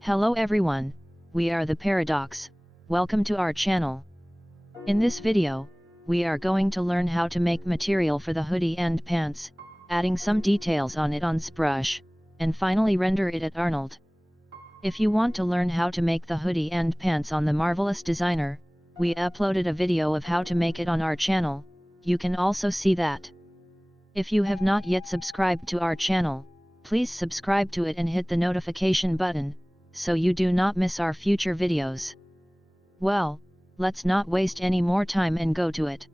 Hello everyone, we are the Paradoox. Welcome to our channel. In this video, we are going to learn how to make material for the hoodie and pants, adding some details on it on Zbrush, and finally render it at Arnold. If you want to learn how to make the hoodie and pants on the Marvelous Designer, we uploaded a video of how to make it on our channel, you can also see that. If you have not yet subscribed to our channel, please subscribe to it and hit the notification button, so you do not miss our future videos. Well, let's not waste any more time and go to it.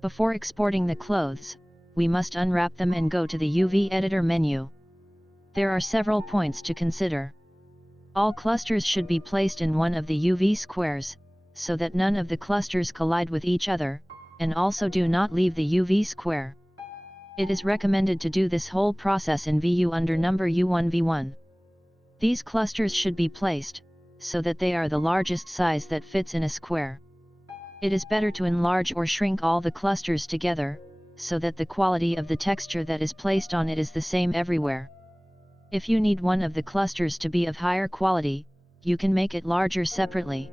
Before exporting the clothes, we must unwrap them and go to the UV editor menu. There are several points to consider. All clusters should be placed in one of the UV squares, so that none of the clusters collide with each other, and also do not leave the UV square. It is recommended to do this whole process in VU under number U1V1. These clusters should be placed, so that they are the largest size that fits in a square. It is better to enlarge or shrink all the clusters together, so that the quality of the texture that is placed on it is the same everywhere. If you need one of the clusters to be of higher quality, you can make it larger separately.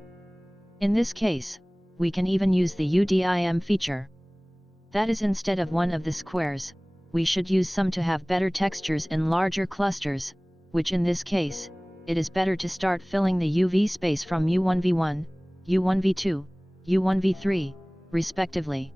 In this case, we can even use the UDIM feature. That is, instead of one of the squares, we should use some to have better textures in larger clusters, which in this case, it is better to start filling the UV space from U1V1, U1V2, U1V3, respectively.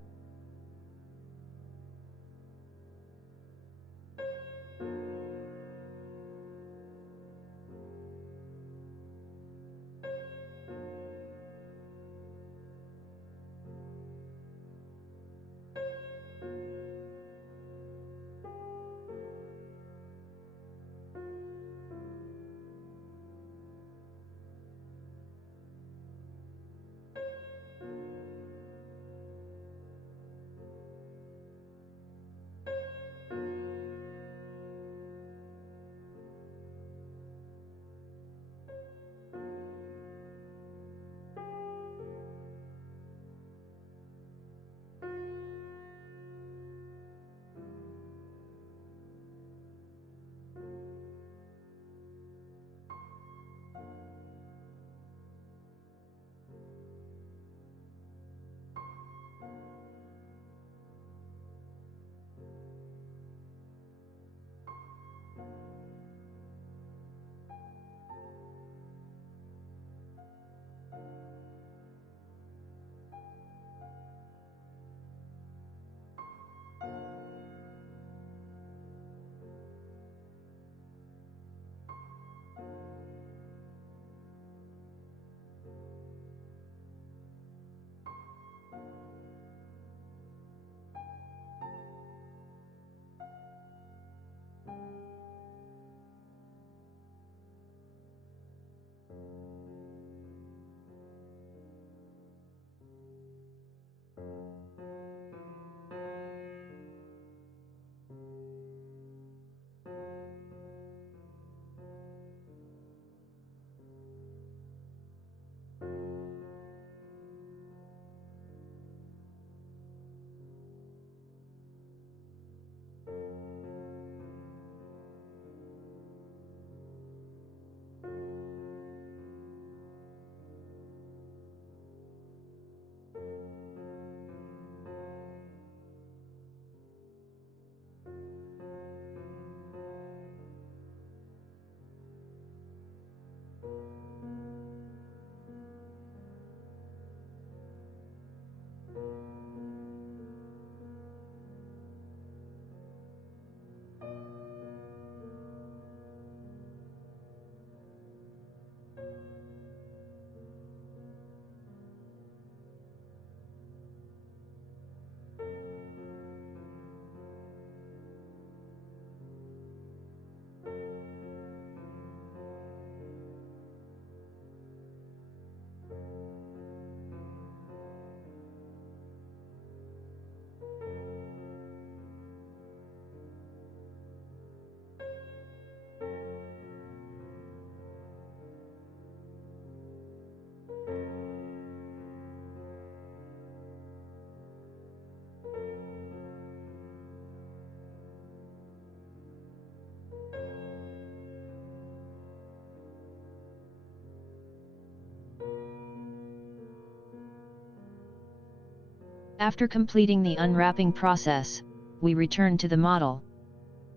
After completing the unwrapping process, we return to the model.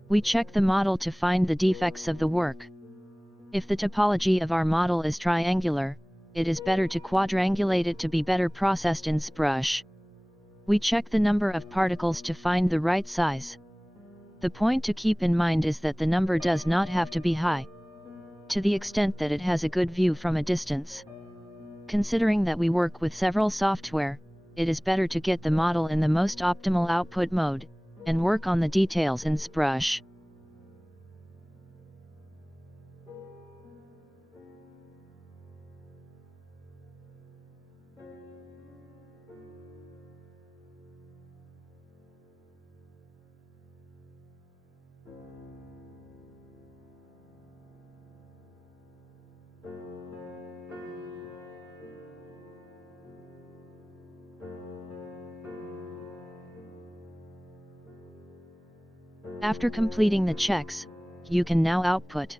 We check the model to find the defects of the work. If the topology of our model is triangular, it is better to quadrangulate it to be better processed in Zbrush. We check the number of particles to find the right size. The point to keep in mind is that the number does not have to be high, to the extent that it has a good view from a distance. Considering that we work with several software, it is better to get the model in the most optimal output mode, and work on the details in Zbrush. After completing the checks, you can now output.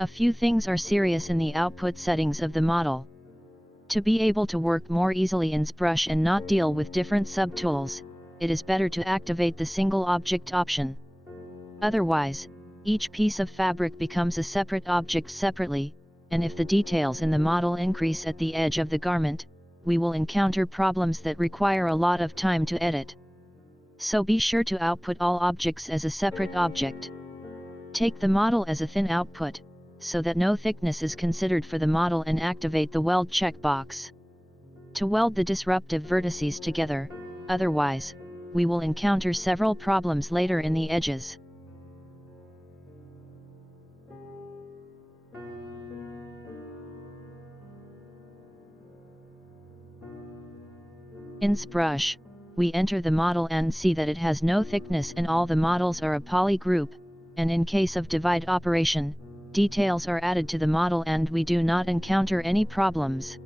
A few things are serious in the output settings of the model. To be able to work more easily in Zbrush and not deal with different subtools, it is better to activate the single object option. Otherwise, each piece of fabric becomes a separate object separately, and if the details in the model increase at the edge of the garment, we will encounter problems that require a lot of time to edit. So be sure to output all objects as a separate object. Take the model as a thin output, so that no thickness is considered for the model, and activate the weld checkbox. To weld the disruptive vertices together, otherwise, we will encounter several problems later in the edges. In Zbrush, we enter the model and see that it has no thickness and all the models are a poly group, and in case of divide operation, details are added to the model and we do not encounter any problems.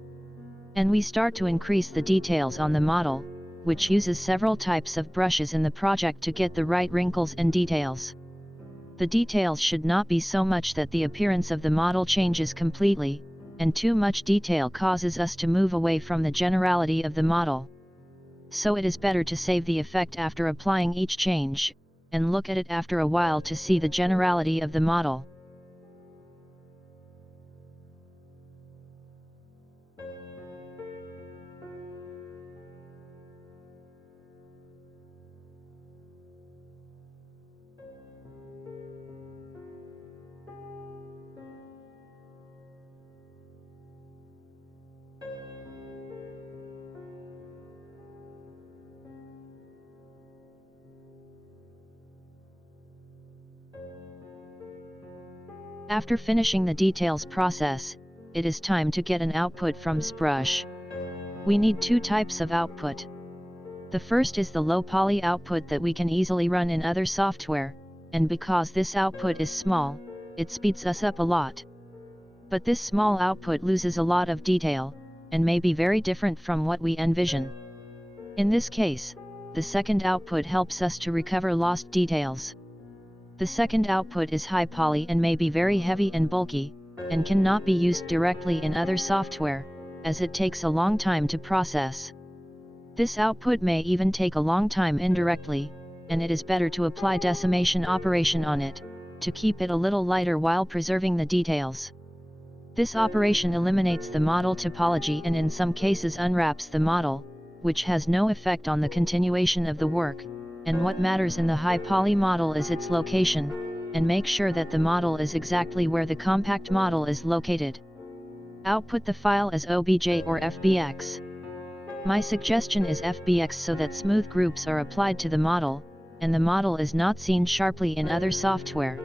And we start to increase the details on the model, which uses several types of brushes in the project to get the right wrinkles and details. The details should not be so much that the appearance of the model changes completely, and too much detail causes us to move away from the generality of the model. So it is better to save the effect after applying each change, and look at it after a while to see the generality of the model. After finishing the details process, it is time to get an output from Zbrush. We need two types of output. The first is the low poly output that we can easily run in other software, and because this output is small, it speeds us up a lot. But this small output loses a lot of detail, and may be very different from what we envision. In this case, the second output helps us to recover lost details. The second output is high poly and may be very heavy and bulky, and cannot be used directly in other software, as it takes a long time to process. This output may even take a long time indirectly, and it is better to apply decimation operation on it, to keep it a little lighter while preserving the details. This operation eliminates the model topology and in some cases unwraps the model, which has no effect on the continuation of the work, and what matters in the high poly model is its location, and make sure that the model is exactly where the compact model is located. Output the file as OBJ or FBX. My suggestion is FBX so that smooth groups are applied to the model, and the model is not seen sharply in other software.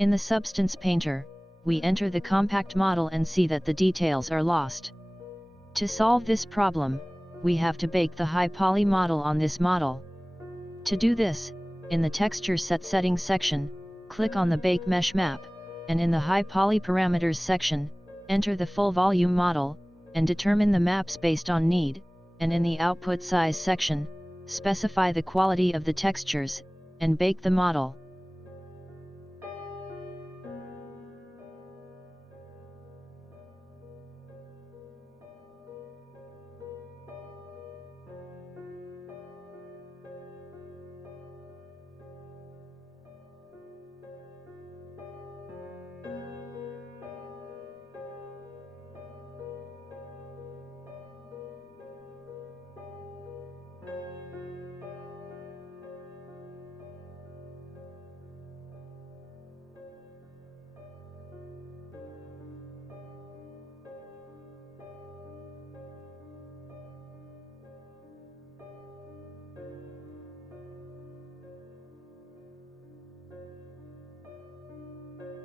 In the Substance Painter, we enter the compact model and see that the details are lost. To solve this problem, we have to bake the high poly model on this model. To do this, in the Texture Set Settings section, click on the Bake Mesh map, and in the High Poly Parameters section, enter the full volume model, and determine the maps based on need, and in the Output Size section, specify the quality of the textures, and bake the model.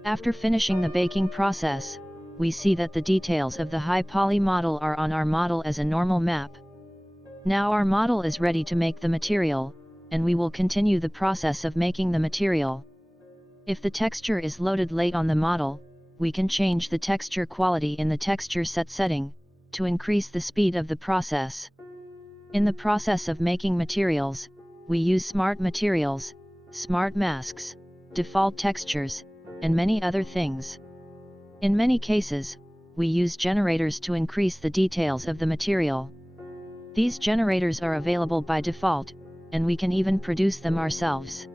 After finishing the baking process, we see that the details of the high poly model are on our model as a normal map. Now our model is ready to make the material, and we will continue the process of making the material. If the texture is loaded late on the model, we can change the texture quality in the texture set setting, to increase the speed of the process. In the process of making materials, we use smart materials, smart masks, default textures, and many other things. In many cases, we use generators to increase the details of the material. These generators are available by default, and we can even produce them ourselves.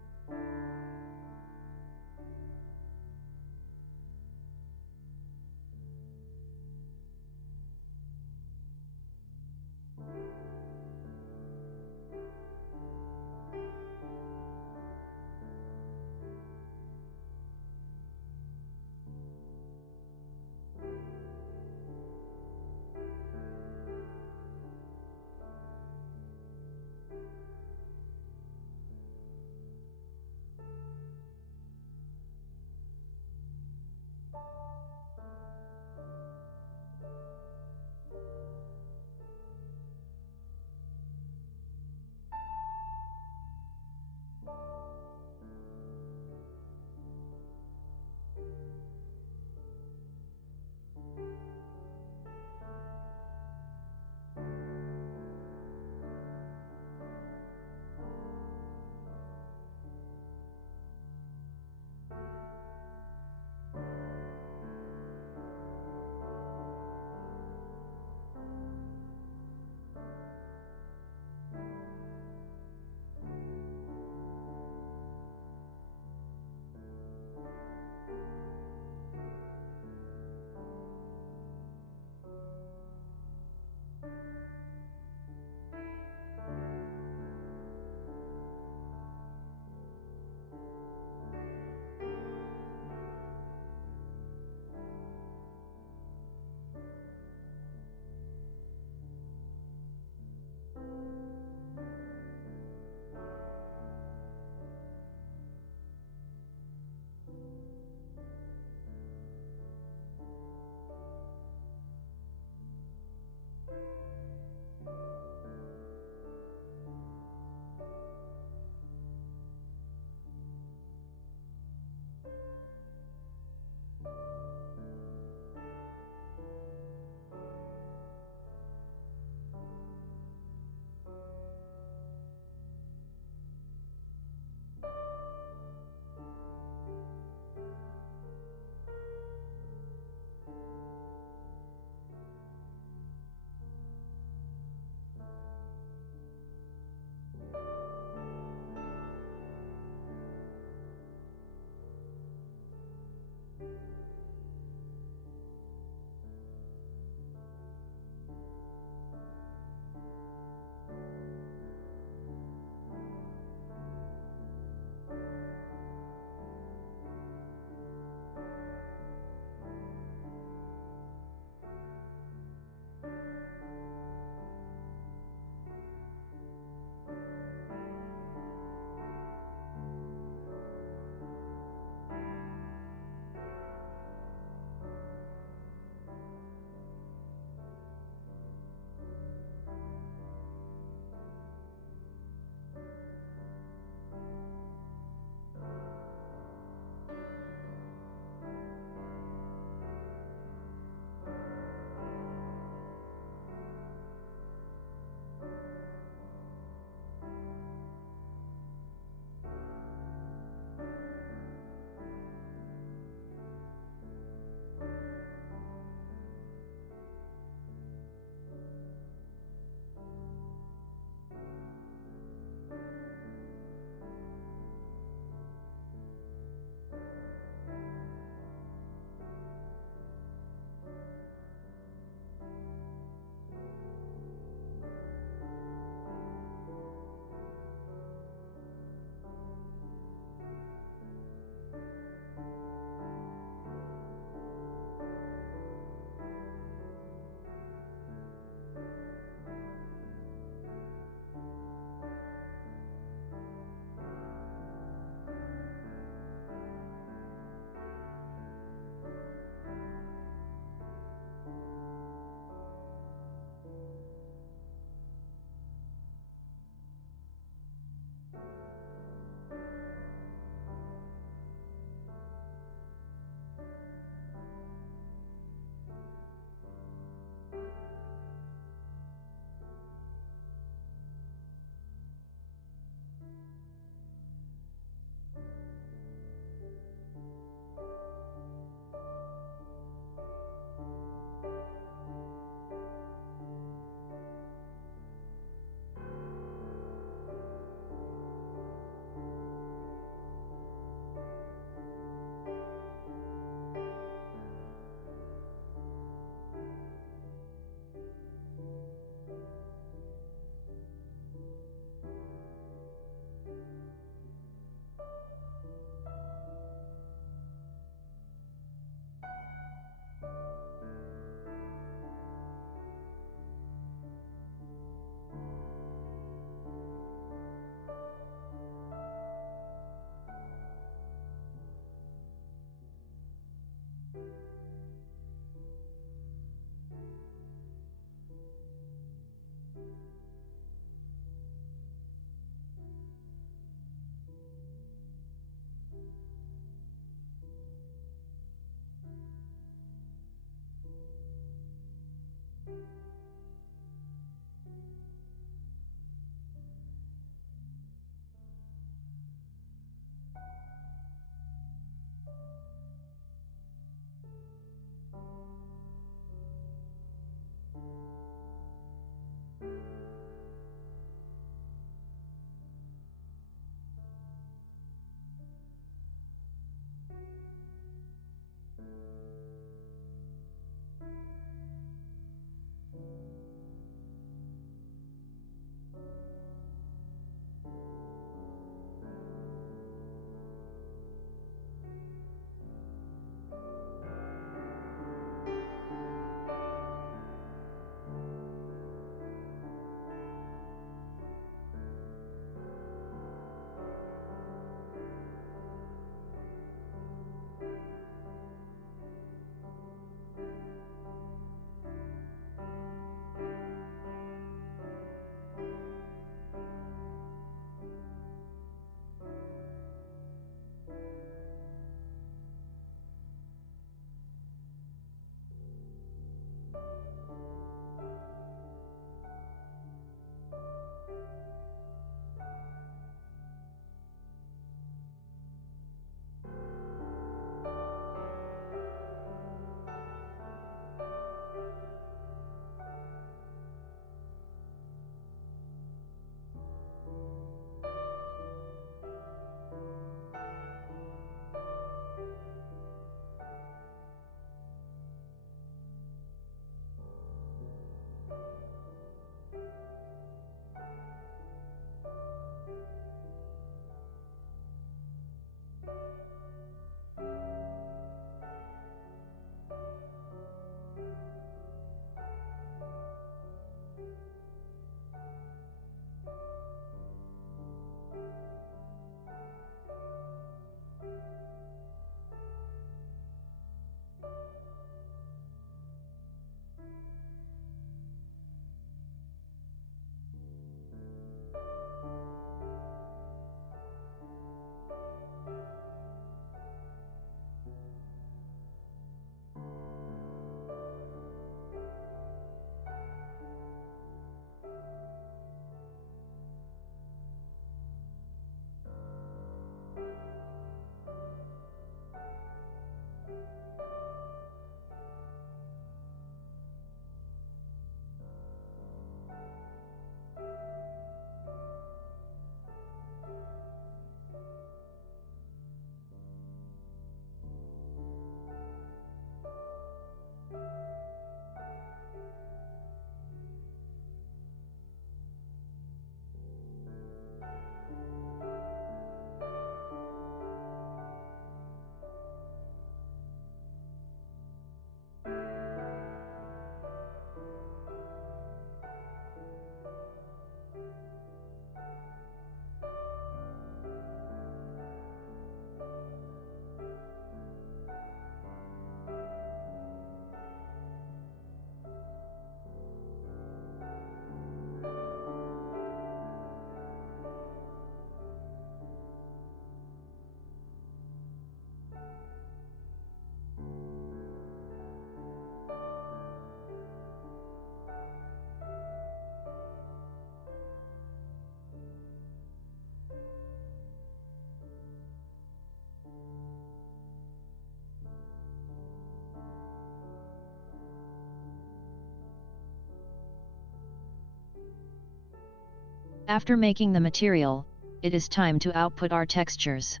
After making the material, it is time to output our textures.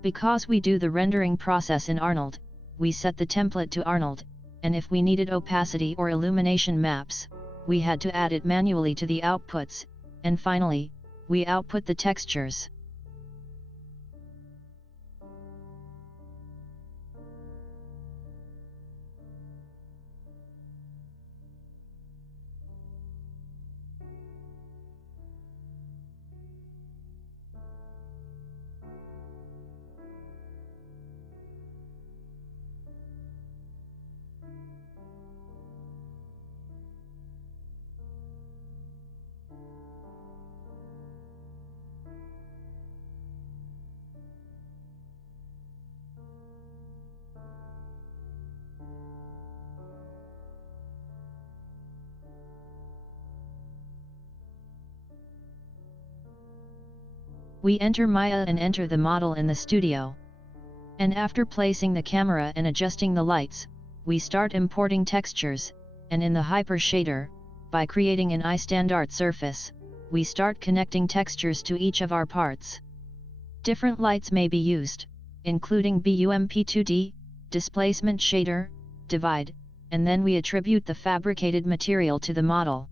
Because we do the rendering process in Arnold, we set the template to Arnold, and if we needed opacity or illumination maps, we had to add it manually to the outputs, and finally, we output the textures. We enter Maya and enter the model in the studio. And after placing the camera and adjusting the lights, we start importing textures, and in the Hyper Shader, by creating an iStandard surface, we start connecting textures to each of our parts. Different lights may be used, including BUMP2D, Displacement Shader, Divide, and then we attribute the fabricated material to the model.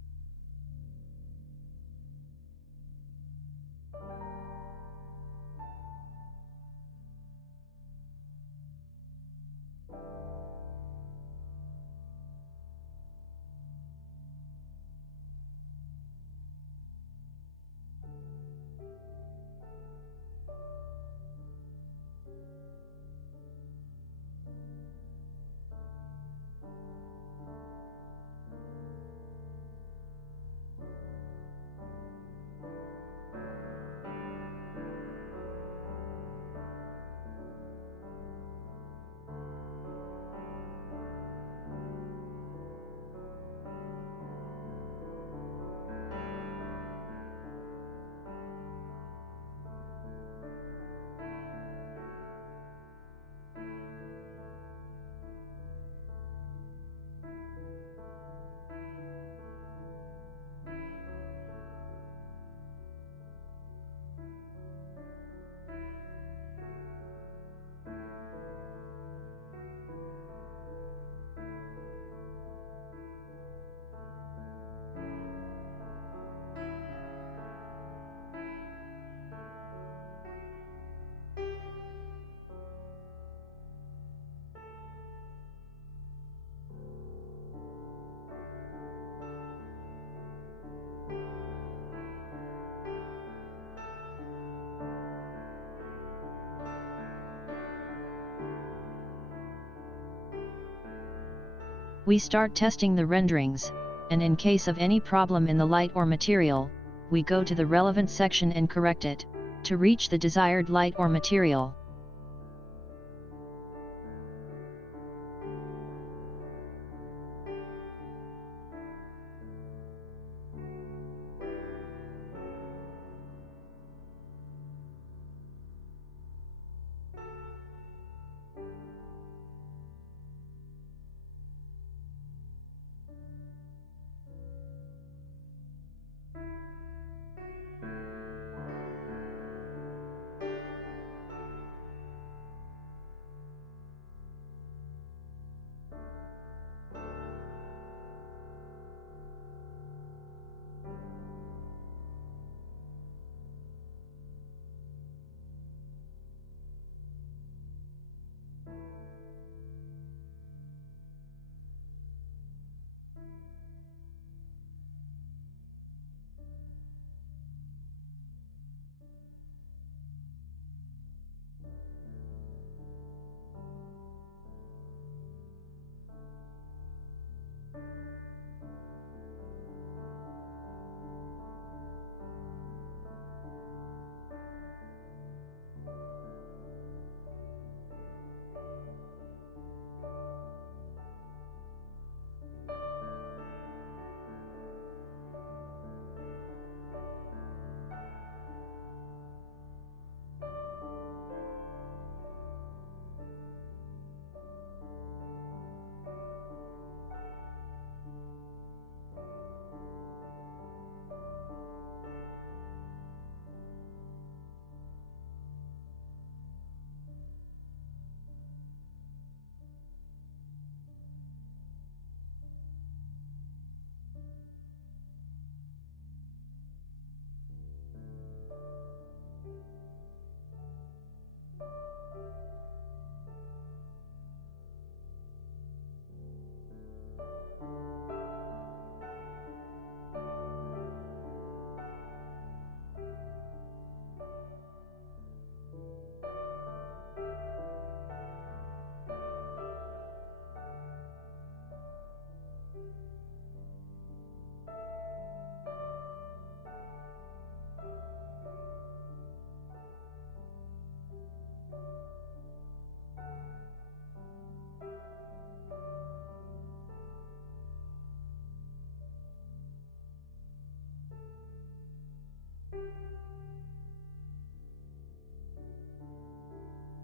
We start testing the renderings, and in case of any problem in the light or material, we go to the relevant section and correct it, to reach the desired light or material.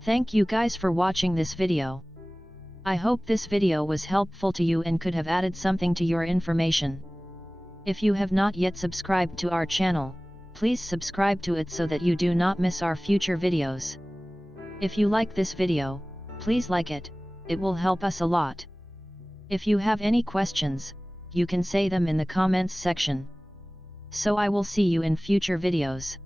Thank you guys for watching this video. I hope this video was helpful to you and could have added something to your information. If you have not yet subscribed to our channel, please subscribe to it so that you do not miss our future videos. If you like this video, please like it, it will help us a lot. If you have any questions, you can say them in the comments section. So I will see you in future videos.